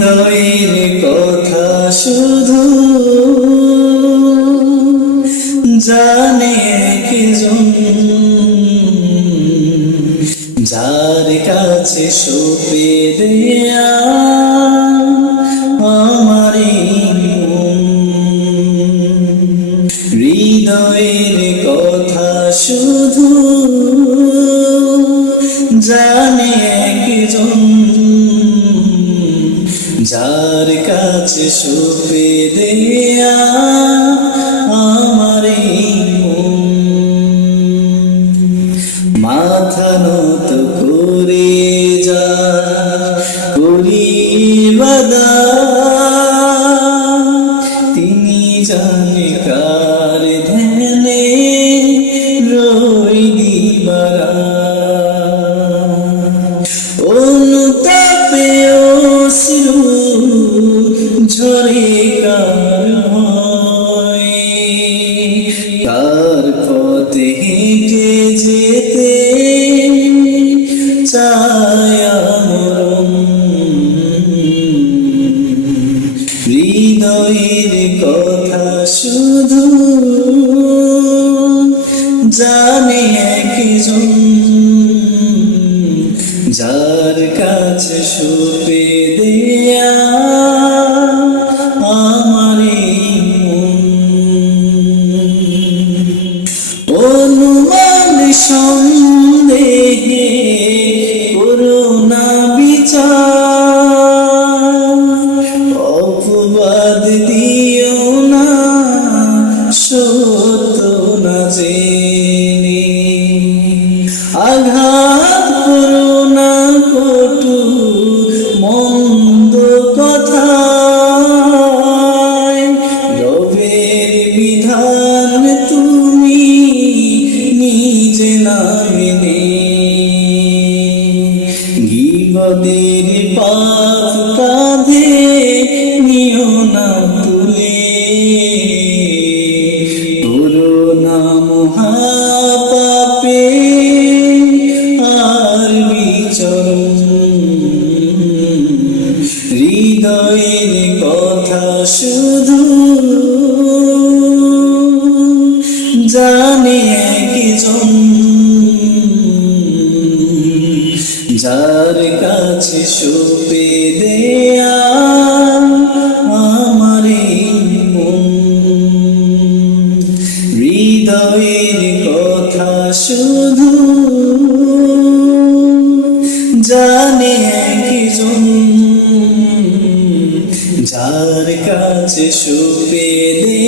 হৃদয়ের কথা শুধু জানে একজন। যার কাছে সুপে দেয়া আমার হৃদয়ের কথা শুধু জানে কাছে সুপে দেয়া আমার মাথা নত করে যা করি বাদা। তিনি জানে কার তার পথে যেতে মরণ হৃদয়ের কথা শুধু জানে যার কাছে সুপে দেয়া সন্দেহে করুণা বিচার অপবাদ দিও না, সত্য না জেনে। আঘাত করো না কটু মন্দ কথা রবের বিধান তুমি গিবদের পাপ কাঁধে নিও না তুলে। পুরো না মহাপাপে আর বিচরণ। হৃদয়ের কথা শুধু জানে একজন। যার কাছে সুপে দেয়া আমার হৃদয়ের কথা শুধু জানে একজন যার কাছে সুপে দে